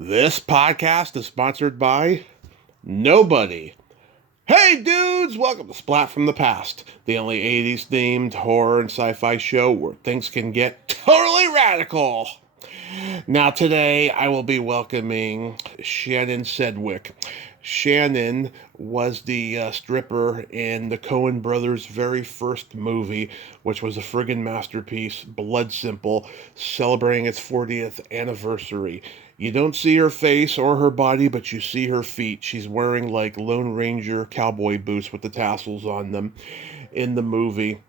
This podcast is sponsored by nobody. Hey dudes, welcome to Splat from the Past, the only 80s themed horror and sci-fi show where things can get totally radical. Now today I will be welcoming Shannon Sedwick. Shannon was the stripper in the Coen Brothers' very first movie, which was a friggin' masterpiece, Blood Simple, celebrating its 40th anniversary. You don't see her face or her body, but you see her feet. She's wearing like Lone Ranger cowboy boots with the tassels on them in the movie.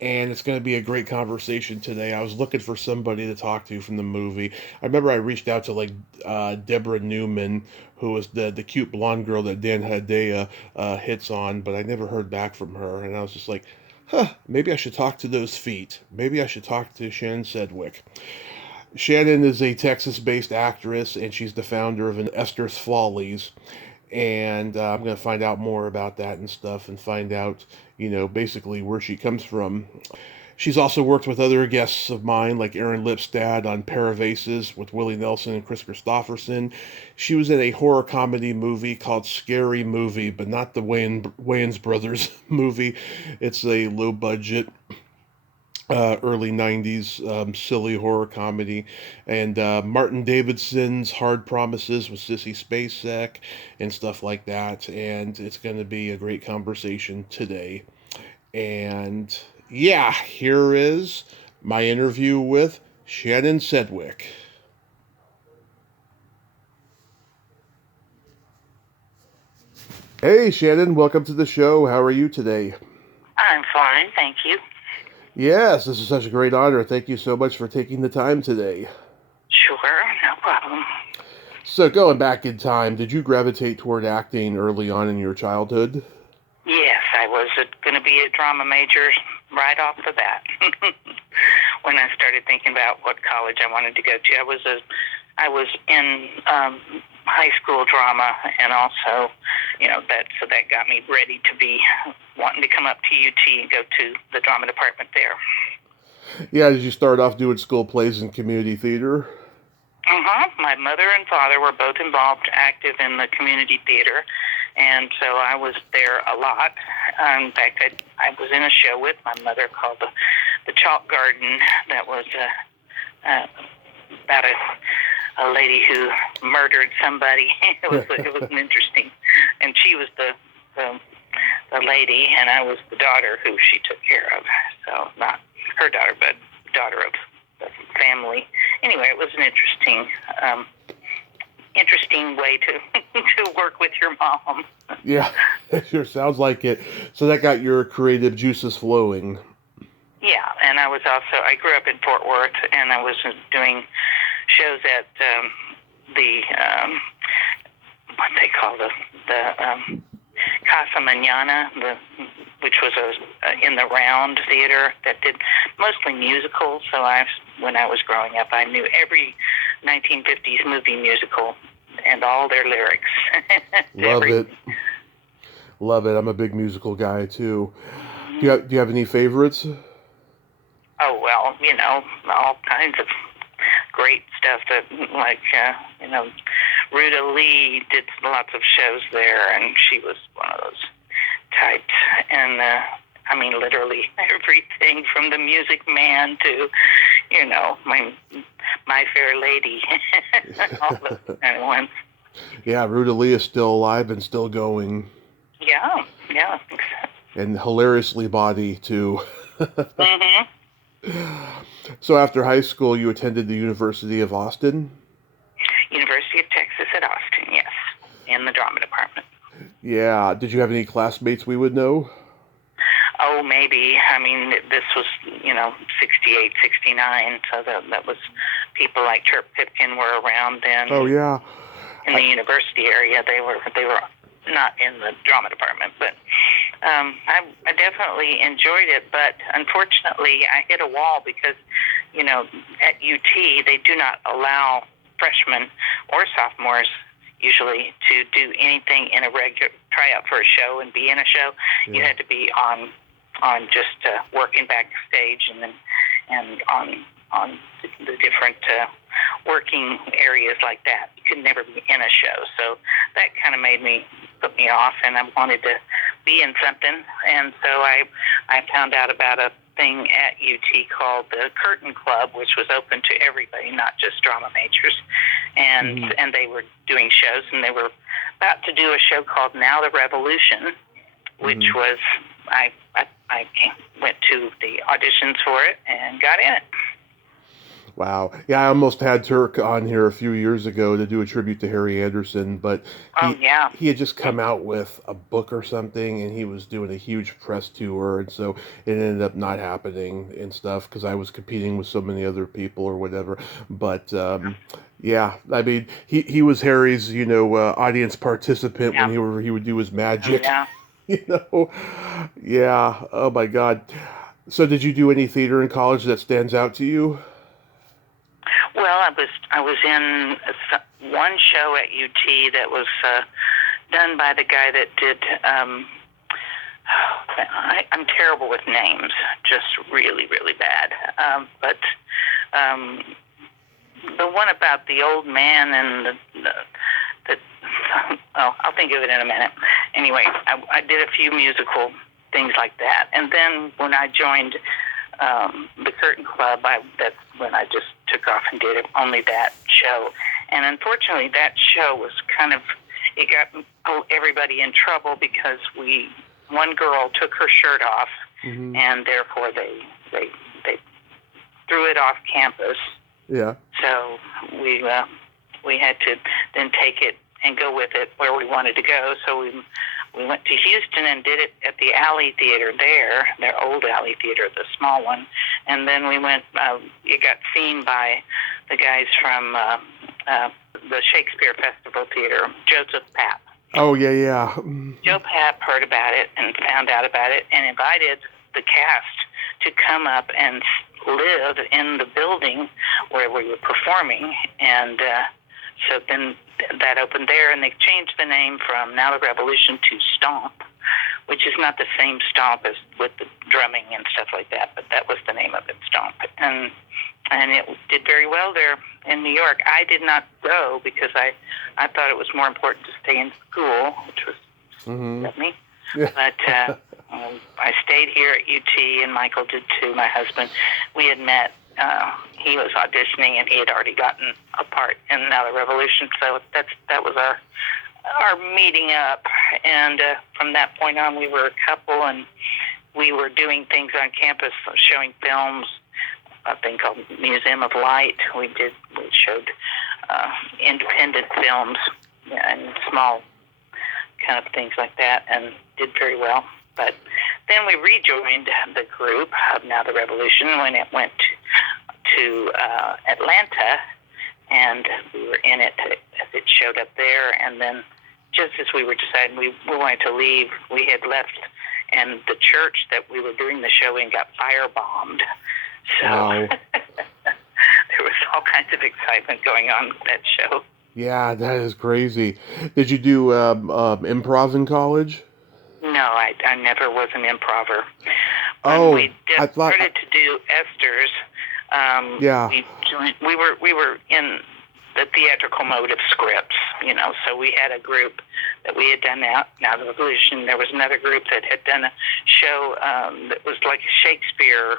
And it's going to be a great conversation today. I was looking for somebody to talk to from the movie. I remember I reached out to Deborah Newman, who was the cute blonde girl that Dan Hedaya hits on, but I never heard back from her. And I was just like, maybe I should talk to those feet. Maybe I should talk to Shannon Sedwick. Shannon is a Texas-based actress, and she's the founder of an Esther's Follies. And I'm going to find out more about that and stuff and find out, basically where she comes from. She's also worked with other guests of mine, like Aaron Lipstadt on Pair of Aces with Willie Nelson and Chris Christopherson. She was in a horror comedy movie called Scary Movie, but not the Wayans Brothers movie. It's a low-budget early 90s silly horror comedy. And Martin Davidson's Hard Promises with Sissy Spacek and stuff like that. And it's going to be a great conversation today. And yeah, here is my interview with Shannon Sedwick. Hey, Shannon, welcome to the show. How are you today? I'm fine, thank you. Yes, this is such a great honor. Thank you so much for taking the time today. Sure, no problem. So, going back in time, did you gravitate toward acting early on in your childhood? Yes, I was going to be a drama major right off the bat. When I started thinking about what college I wanted to go to, I was in high school drama, and also, that got me ready to be wanting to come up to UT and go to the drama department there. Yeah, did you start off doing school plays and community theater? My mother and father were both active in the community theater, and so I was there a lot. In fact, I was in a show with my mother called the Chalk Garden. That was about a lady who murdered somebody. It was an interesting, and she was the lady, and I was the daughter who she took care of. So not her daughter, but daughter of the family. Anyway, it was an interesting way to work with your mom. Yeah, it sure sounds like it. So that got your creative juices flowing. Yeah, and I grew up in Fort Worth, and I was doing shows at the what they call the Casa Mañana, which was in the Round Theater that did mostly musicals. So when I was growing up, I knew every 1950s movie musical and all their lyrics. Love it. I'm a big musical guy too. Do you have any favorites? Oh well, all kinds of great stuff that Ruta Lee did lots of shows there, and she was one of those types. And literally everything from The Music Man to, My Fair Lady, all those kind of ones. Yeah, Ruta Lee is still alive and still going. Yeah, I think so. And hilariously body too. Mm-hmm. So after high school, you attended the University of Austin? University of Texas at Austin, yes, in the drama department. Yeah. Did you have any classmates we would know? Oh, maybe. This was, 68, 69, so that was people like Turp Pipkin were around then. Oh, yeah. In the university area, they were not in the drama department, but I definitely enjoyed it. But unfortunately, I hit a wall because, at UT, they do not allow freshmen or sophomores usually to do anything in a regular tryout for a show and be in a show. Yeah. You had to be on just working backstage and on the different working areas like that. You could never be in a show. So that kind of put me off, and I wanted to be in something. And so I found out about a thing at UT called the Curtain Club, which was open to everybody, not just drama majors. And they were doing shows, and they were about to do a show called Now the Revolution, which was, I went to the auditions for it and got in it. Wow. Yeah, I almost had Turk on here a few years ago to do a tribute to Harry Anderson, but he had just come out with a book or something, and he was doing a huge press tour, and so it ended up not happening and stuff because I was competing with so many other people or whatever. But yeah, I mean, he was Harry's, audience participant when he would do his magic. Yeah. Oh my God. So did you do any theater in college that stands out to you? Well, I was in one show at UT that was done by the guy that did. I'm terrible with names, just really, really bad. But the one about the old man and I'll think of it in a minute. Anyway, I did a few musical things like that, and then when I joined the Curtain Club, that's when I just took off and did only that show. And unfortunately, that show was it got everybody in trouble because one girl took her shirt off, and therefore they threw it off campus. Yeah. So we had to then take it and go with it where we wanted to go. So we went to Houston and did it at the Alley Theater there, their old Alley Theater, the small one. And then we went, it got seen by the guys from the Shakespeare Festival Theater, Joseph Papp. Oh, yeah. Joe Papp heard about it and found out about it and invited the cast to come up and live in the building where we were performing. And so then that opened there, and they changed the name from Now the Revolution to Stomp, which is not the same Stomp as with the drumming and stuff like that, but that was the name of it, Stomp. And it did very well there in New York. I did not go because I thought it was more important to stay in school, which was me. Yeah. But I stayed here at UT, and Michael did too, my husband. We had met. He was auditioning, and he had already gotten a part in Now the Revolution, so that was our meeting up. And from that point on, we were a couple, and we were doing things on campus, showing films, a thing called Museum of Light. We showed independent films and small kind of things like that, and did very well. But then we rejoined the group of Now the Revolution when it went to Atlanta, and we were in it as it showed up there. And then just as we were deciding we wanted to leave, we had left, and the church that we were doing the show in got firebombed. So wow. There was all kinds of excitement going on with that show. Yeah, that is crazy. Did you do improv in college? No, I never was an improver. When we started to do Esther's, we were in the theatrical mode of scripts, so we had a group that we had done Now the Revolution. There was another group that had done a show that was like a Shakespeare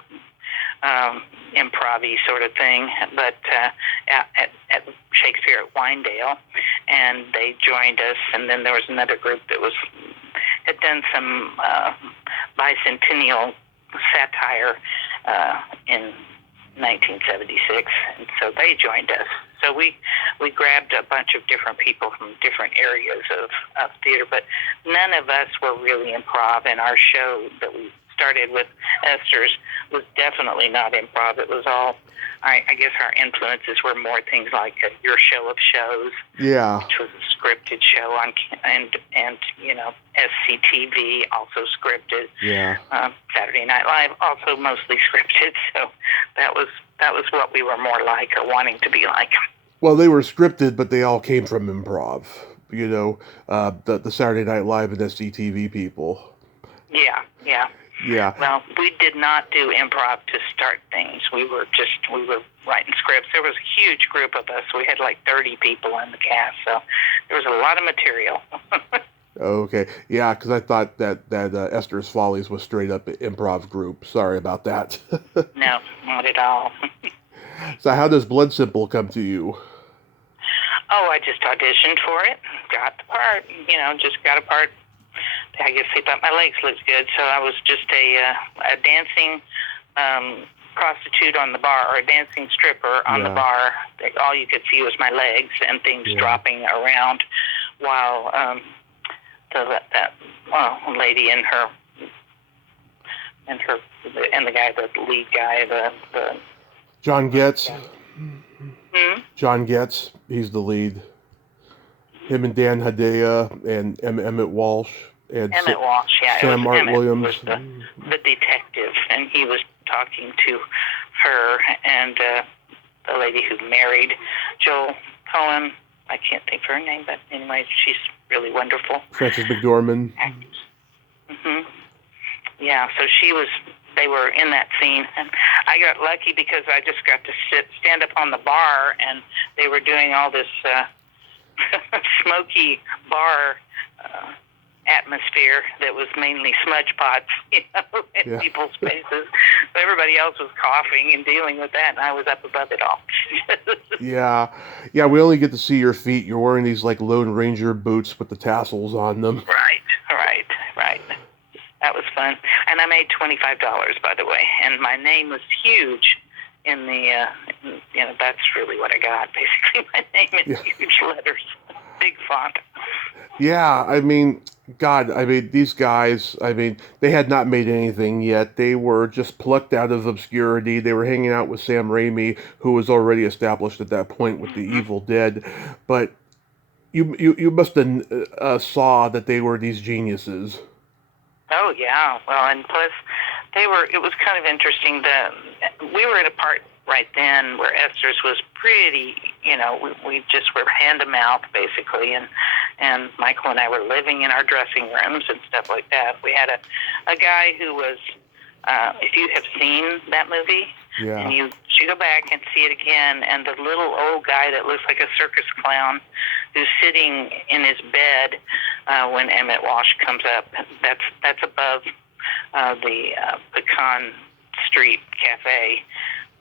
improv-y sort of thing, but at Shakespeare at Winedale, and they joined us. And then there was another group that had done some bicentennial satire in 1976, and so they joined us. So we grabbed a bunch of different people from different areas of theater, but none of us were really improv, and our show that we started with Esther's was definitely not improv. It was all, I guess our influences were more things like Your Show of Shows, which was a scripted show and SCTV, also scripted. Saturday Night Live, also mostly scripted. So that was what we were more like, or wanting to be like. Well, they were scripted, but they all came from improv. The Saturday Night Live and SCTV people. Yeah. Yeah. Well, we did not do improv to start things. We were writing scripts. There was a huge group of us. We had like 30 people in the cast, so there was a lot of material. Okay. Yeah, because I thought that Esther's Follies was straight up improv group. Sorry about that. No, not at all. So how does Blood Simple come to you? Oh, I just auditioned for it, got the part. Just got a part. I guess they thought my legs looked good, so I was just a dancing prostitute on the bar, or a dancing stripper on the bar. All you could see was my legs and things dropping around, while that lady and the guy, the lead guy, the John Getz. Hmm? John Getz, he's the lead. Him and Dan Hedaya and Emmett Walsh and Emmett Walsh, yeah. Sam Art Emmett Williams. was the detective, and he was talking to her and the lady who married Joel Coen. I can't think of her name, but anyway, she's really wonderful. Frances McDormand. Mm-hmm. Yeah, so they were in that scene, and I got lucky because I just got to stand up on the bar, and they were doing all this smoky bar atmosphere that was mainly smudge pots, in people's faces. So everybody else was coughing and dealing with that, and I was up above it all. Yeah, we only get to see your feet. You're wearing these like Lone Ranger boots with the tassels on them. Right. That was fun. And I made $25, by the way, and my name was huge in the, that's really what I got, basically. My name in huge letters, big font. Yeah, I mean, God, these guys, they had not made anything yet. They were just plucked out of obscurity. They were hanging out with Sam Raimi, who was already established at that point with The Evil Dead. But you must have saw that they were these geniuses. Oh, yeah. Well, and plus, it was kind of interesting that we were in a part right then where Esther's was pretty, we just were hand to mouth, basically, and Michael and I were living in our dressing rooms and stuff like that. We had a guy who was, if you have seen that movie, and you should go back and see it again, and the little old guy that looks like a circus clown who's sitting in his bed when Emmett Walsh comes up, that's above the Pecan Street Cafe.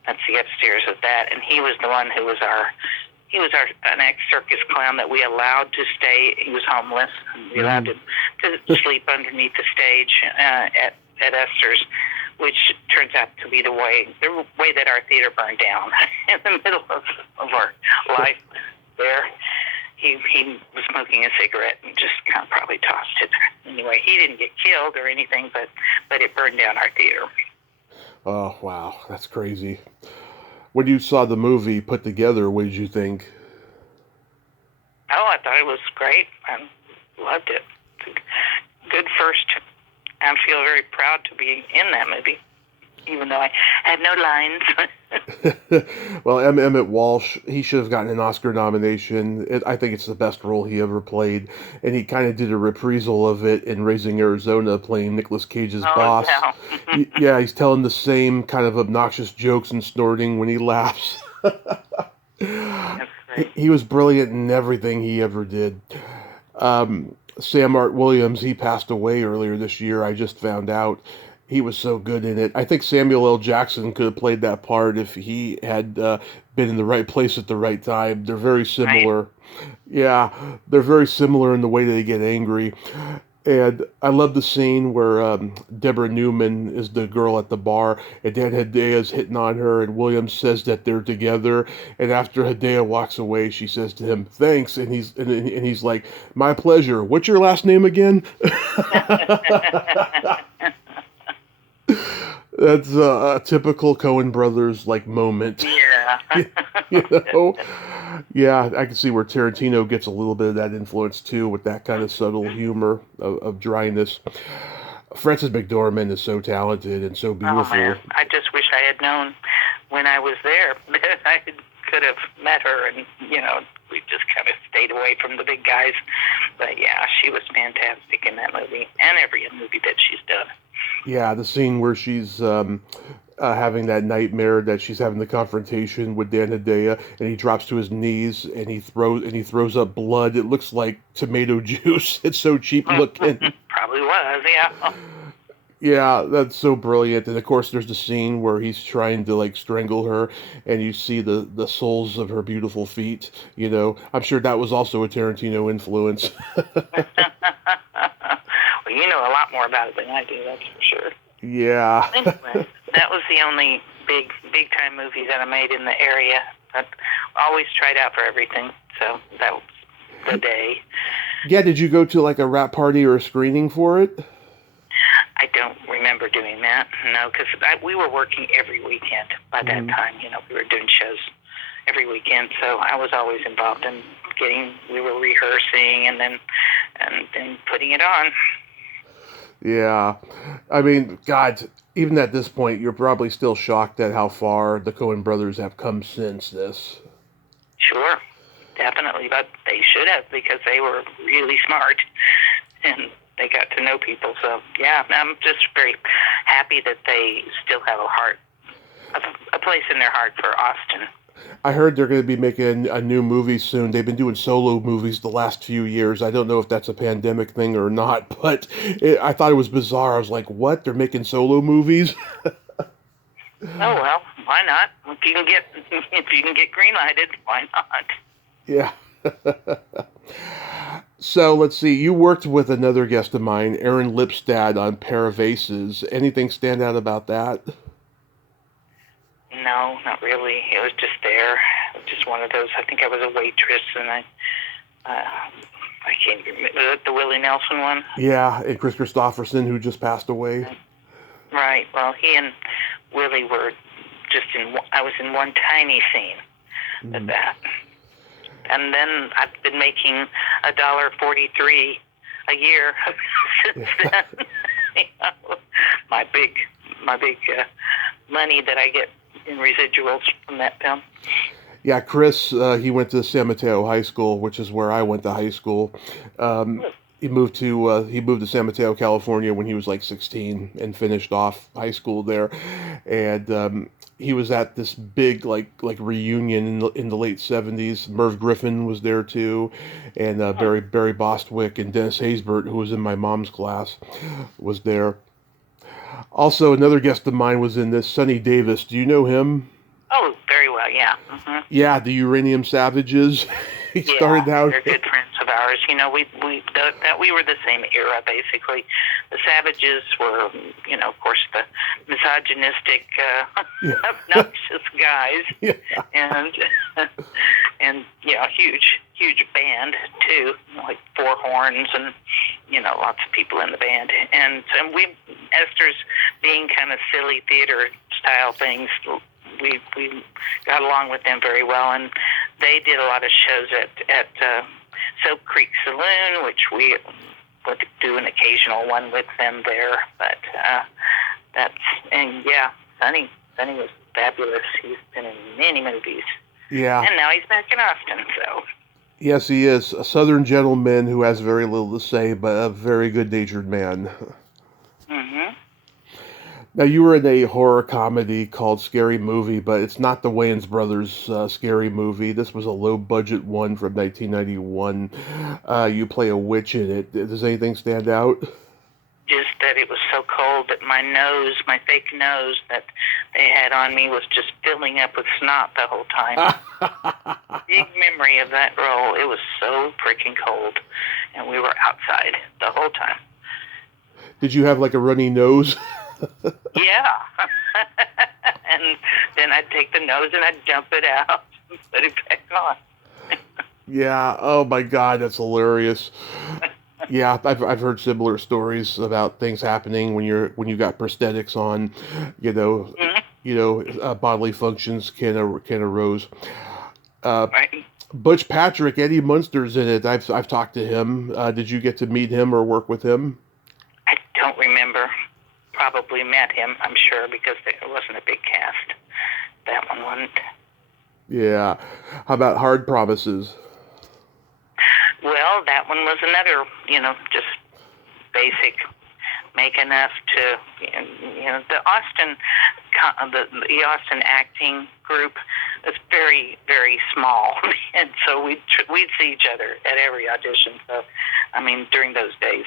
That's the upstairs of that, and he was the one who was an ex-circus clown that we allowed to stay. He was homeless. We allowed him to sleep underneath the stage at Esther's, which turns out to be the way that our theater burned down in the middle of our life there. He was smoking a cigarette and just kind of probably tossed it. Anyway, he didn't get killed or anything, but it burned down our theater. Oh, wow. That's crazy. When you saw the movie put together, what did you think? Oh, I thought it was great. I loved it. It's a good first. I feel very proud to be in that movie, even though I had no lines. Well, Emmett Walsh, he should have gotten an Oscar nomination. I think it's the best role he ever played. And he kind of did a reprisal of it in Raising Arizona, playing Nicolas Cage's boss. Yeah, he's telling the same kind of obnoxious jokes and snorting when he laughs. He was brilliant in everything he ever did. Sam Art Williams, he passed away earlier this year. I just found out. He was so good in it. I think Samuel L. Jackson could have played that part if he had been in the right place at the right time. They're very similar. Right. Yeah, they're very similar in the way they get angry. And I love the scene where Deborah Newman is the girl at the bar, and Dan Hedaya's hitting on her, and Williams says that they're together. And after Hedaya walks away, she says to him, "Thanks," and he's like, "My pleasure. What's your last name again?" That's a typical Coen Brothers like moment. Yeah. Yeah, I can see where Tarantino gets a little bit of that influence too, with that kind of subtle humor of dryness. Frances McDormand is so talented and so beautiful. Oh man, I just wish I had known when I was there that I could have met her, and we just kind of stayed away from the big guys. But yeah, she was fantastic in that movie and every movie that she's done. Yeah, the scene where she's having that nightmare that she's having the confrontation with Dan Hedaya, and he drops to his knees and he throws up blood. It looks like tomato juice. It's so cheap looking. Probably was, yeah. Yeah, that's so brilliant. And of course, there's the scene where he's trying to like strangle her, and you see the soles of her beautiful feet. I'm sure that was also a Tarantino influence. Well, you know a lot more about it than I do, that's for sure. Yeah. Anyway, that was the only big time movie that I made in the area. But I always tried out for everything, so that was the day. Yeah, did you go to like a rap party or a screening for it? I don't remember doing that, no, because we were working every weekend by that time. We were doing shows every weekend, so I was always involved in we were rehearsing and then putting it on. Yeah. I mean, God, even at this point, you're probably still shocked at how far the Coen brothers have come since this. Sure, definitely, but they should have, because they were really smart and they got to know people. So yeah, I'm just very happy that they still have a place in their heart for Austin. I heard they're going to be making a new movie soon. They've been doing solo movies the last few years. I don't know if that's a pandemic thing or not, but I thought it was bizarre. I was like, what? They're making solo movies? Oh well, why not? If you can get green lighted, why not? Yeah. So let's see. You worked with another guest of mine, Aaron Lipstad, on Pair of Aces. Anything stand out about that? No, not really. It was just there. It was just one of those. I think I was a waitress, and I can't remember. Was it the Willie Nelson one? Yeah, and Chris Christopherson, who just passed away. Right. Well, he and Willie were I was in one tiny scene at that. And then I've been making $1.43 a year since then. My big money that I get in residuals from that film. Yeah, Chris, he went to San Mateo High School, which is where I went to high school. He moved to San Mateo, California when he was like 16 and finished off high school there. And he was at this big like reunion in the late 70s. Merv Griffin was there too, and Barry Bostwick and Dennis Haysbert, who was in my mom's class, was there. Also, another guest of mine was in this, Sonny Davis. Do you know him? Oh, very well, yeah. Mm-hmm. Yeah, the Uranium Savages. He started out. They're good friends of ours. We were the same era, basically. The Savages were, of course, the misogynistic, obnoxious guys, and huge band too, like four horns and lots of people in the band. And we, Esther's being kind of silly theater style things, we got along with them very well, and they did a lot of shows at Soap Creek Saloon, which we would do an occasional one with them there. But Sonny was fabulous. He's been in many movies. Yeah. And now he's back in Austin, so. Yes, he is. A Southern gentleman who has very little to say, but a very good-natured man. Mm-hmm. Now, you were in a horror comedy called Scary Movie, but it's not the Wayans Brothers Scary Movie. This was a low-budget one from 1991. You play a witch in it. Does anything stand out? Just that it was so cold that my fake nose that they had on me was just filling up with snot the whole time. Big memory of that role. It was so freaking cold, and we were outside the whole time. Did you have like a runny nose? Yeah. And then I'd take the nose and I'd dump it out and put it back on. Yeah. Oh my God, that's hilarious. Yeah, I've heard similar stories about things happening when you got prosthetics on, bodily functions can arouse. Right. Butch Patrick, Eddie Munster's in it. I've talked to him. Did you get to meet him or work with him? I don't remember. Probably met him, I'm sure, because it wasn't a big cast. That one wasn't. Yeah. How about Hard Promises? Well, that one was another, just basic make enough to, the Austin acting group is very, very small, and so we'd see each other at every audition. So, I mean, during those days,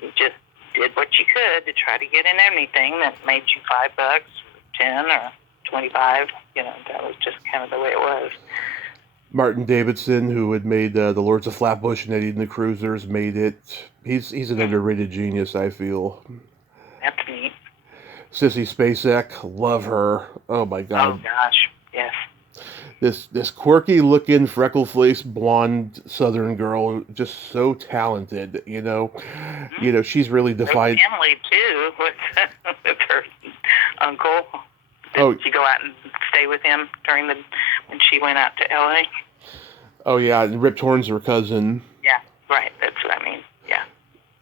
you just did what you could to try to get in anything that made you $5, 10, or 25. That was just kind of the way it was. Martin Davidson, who had made The Lords of Flatbush and Eddie and the Cruisers, made it. He's an underrated genius, I feel. That's neat. Sissy Spacek, love her. Oh my God. Oh gosh, yes. This quirky-looking, freckle-faced, blonde Southern girl, just so talented. She's really defied. Her family too, with her uncle. Did she go out and stay with him when she went out to L.A.? Oh yeah, and Rip Torn's her cousin. Yeah, right. That's what I mean. Yeah.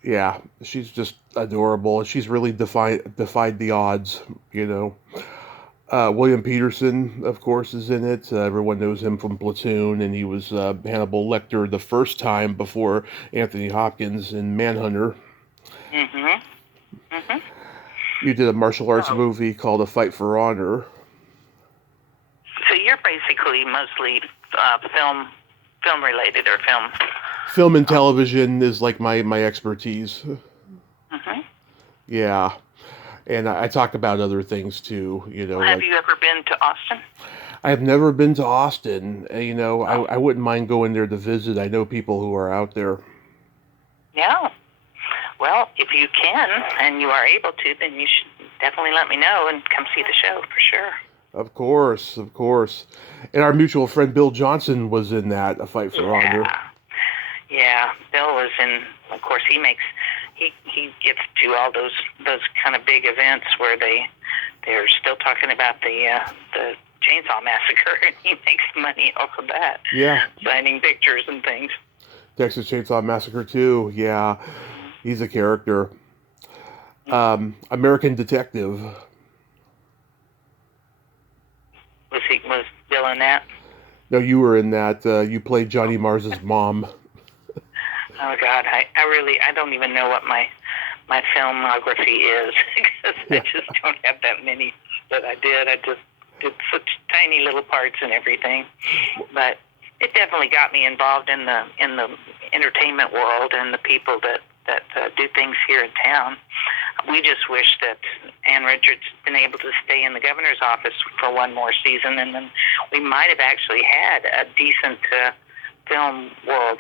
Yeah, she's just adorable. She's really defied the odds. William Peterson, of course, is in it. Everyone knows him from Platoon, and he was Hannibal Lecter the first time before Anthony Hopkins in Manhunter. Mm-hmm. You did a martial arts movie called A Fight for Honor. So you're basically mostly film related, or film. Film and television is like my expertise. Mm-hmm. Yeah. And I talk about other things too, Have you ever been to Austin? I have never been to Austin. I wouldn't mind going there to visit. I know people who are out there. Yeah. Well, if you can and you are able to, then you should definitely let me know and come see the show for sure. Of course. And our mutual friend Bill Johnson was in that, A Fight for Honor. Yeah, Bill was in. Of course, he gets to all those kind of big events where they're still talking about the Chainsaw Massacre, and he makes money off of that. Yeah, signing pictures and things. Texas Chainsaw Massacre 2. Yeah, he's a character. American Detective. Was Bill in that? No, you were in that. You played Johnny Mars's mom. Oh God, I don't even know what my filmography is because I just don't have that many that I did. I just did such tiny little parts and everything, but it definitely got me involved in the entertainment world and the people that do things here in town. We just wish that Ann Richards been able to stay in the governor's office for one more season, and then we might have actually had a decent film world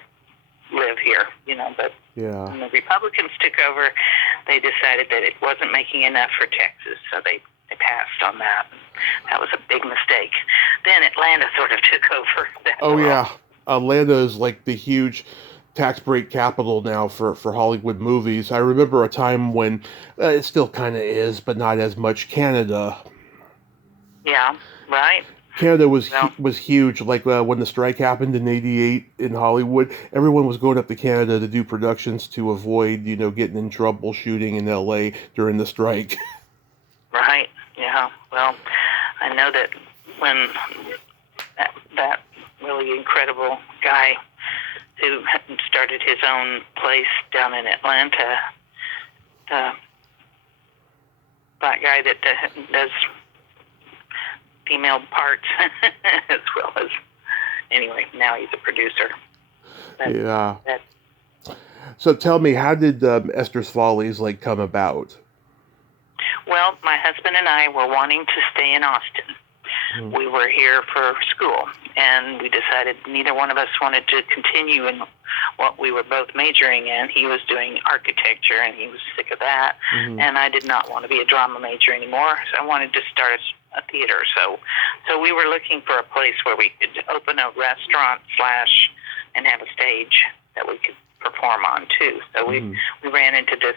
live here, but when the Republicans took over, they decided that it wasn't making enough for Texas, so they passed on that. That was a big mistake. Then Atlanta sort of took over that world. Yeah. Atlanta is like the huge tax break capital now for Hollywood movies. I remember a time when it still kind of is, but not as much, Canada. Yeah, right. Canada was huge. Like when the strike happened in '88 in Hollywood, everyone was going up to Canada to do productions to avoid, getting in trouble shooting in LA during the strike. Right. Yeah. Well, I know that when that really incredible guy who started his own place down in Atlanta, the black guy that does female parts as well as, anyway, now he's a producer. So tell me, how did Esther's Follies come about? Well, my husband and I were wanting to stay in Austin. We were here for school, and we decided neither one of us wanted to continue in what we were both majoring in. He was doing architecture, and he was sick of that, and I did not want to be a drama major anymore, so I wanted to start a theater. So we were looking for a place where we could open a restaurant / and have a stage that we could perform on, too. So we ran into this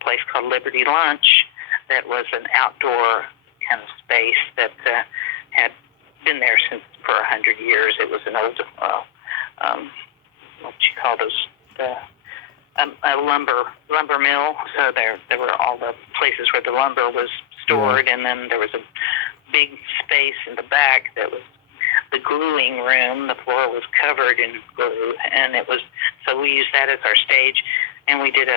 place called Liberty Lunch that was an outdoor kind of space that had been there for 100 years. It was an old, what you call those, a lumber mill. So there were all the places where the lumber was stored, and then there was a big space in the back that was the gluing room. The floor was covered in glue, and so we used that as our stage, and we did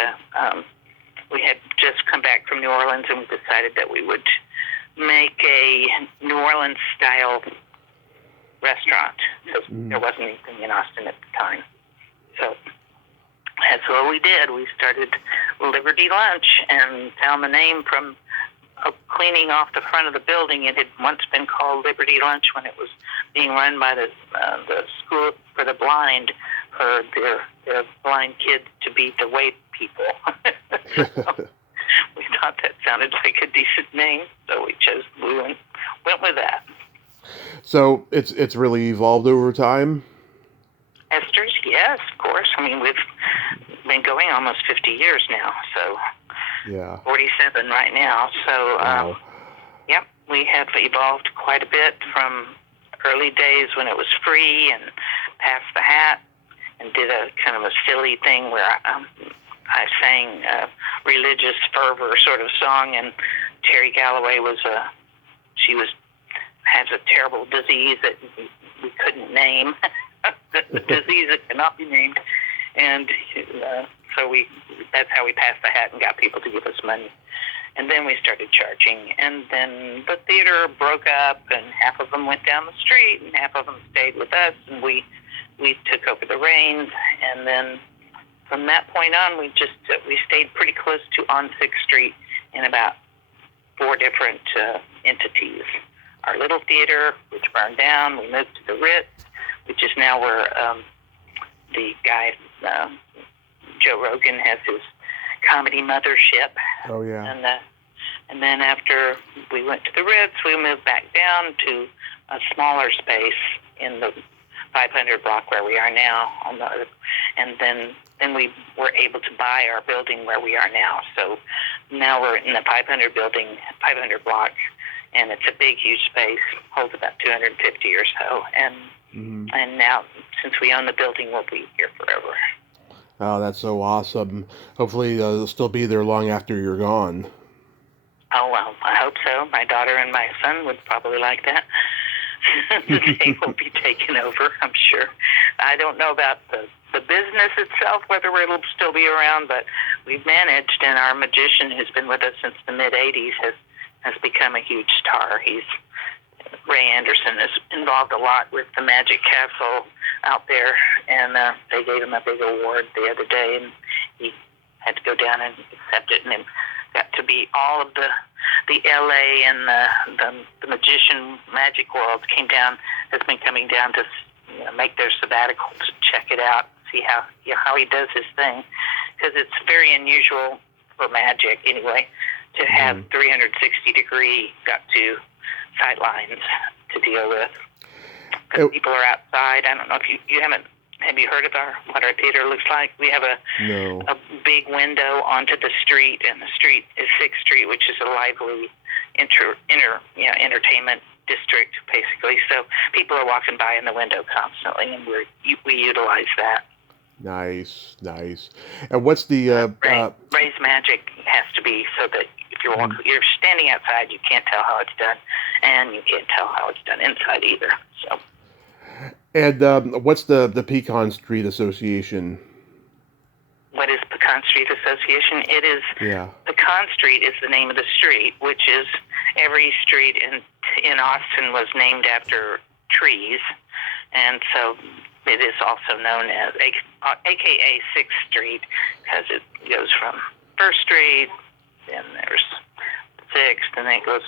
we had just come back from New Orleans, and we decided that we would make a New Orleans style restaurant, because there wasn't anything in Austin at the time. So that's what we did. We started Liberty Lunch and found the name from cleaning off the front of the building. It had once been called Liberty Lunch when it was being run by the school for the blind, for their blind kids to be the wait people. So we thought that sounded like a decent name, so we went with that. So it's really evolved over time? Esther's, yes, of course. I mean, we've been going almost 50 years now, so yeah, 47 right now. So, wow. Yep, we have evolved quite a bit from early days when it was free and pass the hat, and did a kind of a silly thing where I sang a religious fervor sort of song, and Terry Galloway has a terrible disease that we couldn't name. The disease that cannot be named, and so that's how we passed the hat and got people to give us money. And then we started charging, and then the theater broke up, and half of them went down the street, and half of them stayed with us, and we took over the reins. And then from that point on, we stayed pretty close to on 6th Street in about 4 different entities. Our little theater, which burned down, we moved to the Ritz, which is now where the guy, Joe Rogan, has his comedy mothership. Oh, yeah. And then after we went to the Ritz, we moved back down to a smaller space in the 500 block where we are now. And then we were able to buy our building where we are now. So now we're in the 500 block, and it's a big, huge space, holds about 250 or so. And now, since we own the building, we'll be here forever. Oh, that's so awesome. Hopefully they'll still be there long after you're gone. Oh, well, I hope so. My daughter and my son would probably like that. They will be taken over, I'm sure. I don't know about the business itself, whether it'll still be around, but we've managed, and our magician, who's been with us since the mid-'80s, has become a huge star. Ray Anderson is involved a lot with the Magic Castle out there, and they gave him a big award the other day, and he had to go down and accept it, and it got to be all of the LA and the magician magic world has been coming down to make their sabbatical to check it out, see how he does his thing, because it's very unusual for magic anyway to have 360-degree got to sightlines to deal with, because people are outside. I don't know if have you heard of what our theater looks like? We have a big window onto the street, and the street is 6th Street, which is a lively entertainment district, basically. So people are walking by in the window constantly, and we utilize that. Nice. And what's the Ray's magic has to be so that if you're standing outside, you can't tell how it's done, and you can't tell how it's done inside either. So. And what's the Pecan Street Association? What is Pecan Street Association? It is Pecan Street is the name of the street, which is every street in Austin was named after trees, and so it is also known as AKA 6th Street, because it goes from 1st Street, then there's 6th, and then it goes,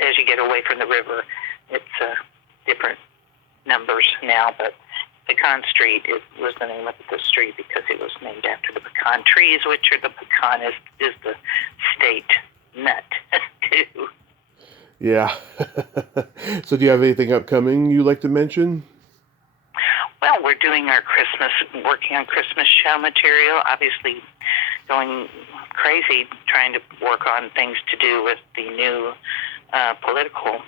as you get away from the river, it's different numbers now, but Pecan Street was the name of the street because it was named after the pecan trees, which are the pecan is the state nut too. Yeah. So do you have anything upcoming you like to mention? Well, we're doing working on Christmas show material, obviously going crazy trying to work on things to do with the new political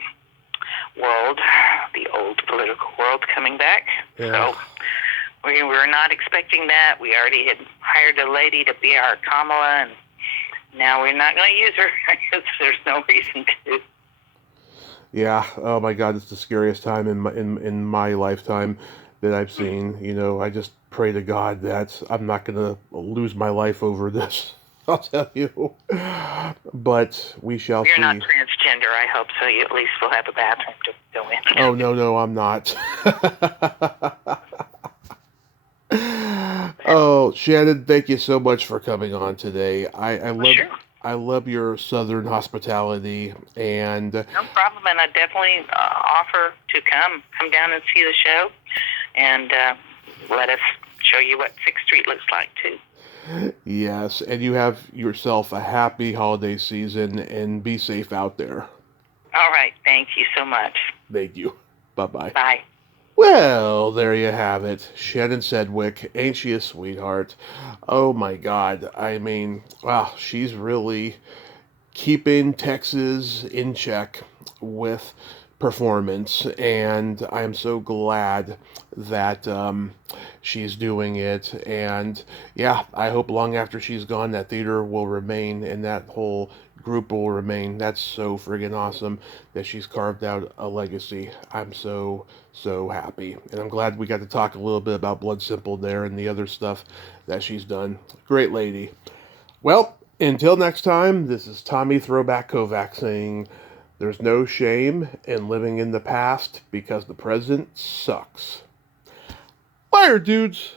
world, the old political world coming back. Yeah. So we were not expecting that. We already had hired a lady to be our Kamala, and now we're not going to use her because there's no reason to. Yeah. Oh my God, it's the scariest time in my lifetime that I've seen. I just pray to God that I'm not going to lose my life over this. I'll tell you. But we shall You're see. not transgender. I hope so. You at least will have a bathroom to go in. Oh, no, I'm not. Oh, Shannon, thank you so much for coming on today. Sure. I love your southern hospitality, and No problem, and I definitely offer to come down and see the show, and let us show you what 6th Street looks like too. yes, and you have yourself a happy holiday season, and be safe out there. All right, thank you so much. Thank you. Bye-bye. Bye. Well, there you have it. Shannon Sedwick, ain't she a sweetheart? Oh my God. I mean, wow, she's really keeping Texas in check with performance, and I'm so glad that she's doing it. And yeah, I hope long after she's gone, that theater will remain and that whole group will remain. That's so friggin' awesome that she's carved out a legacy. I'm so happy, and I'm glad we got to talk a little bit about Blood Simple there and the other stuff that she's done. Great lady. Well, until next time, this is Tommy Throwback Kovac saying there's no shame in living in the past because the present sucks. Later, dudes.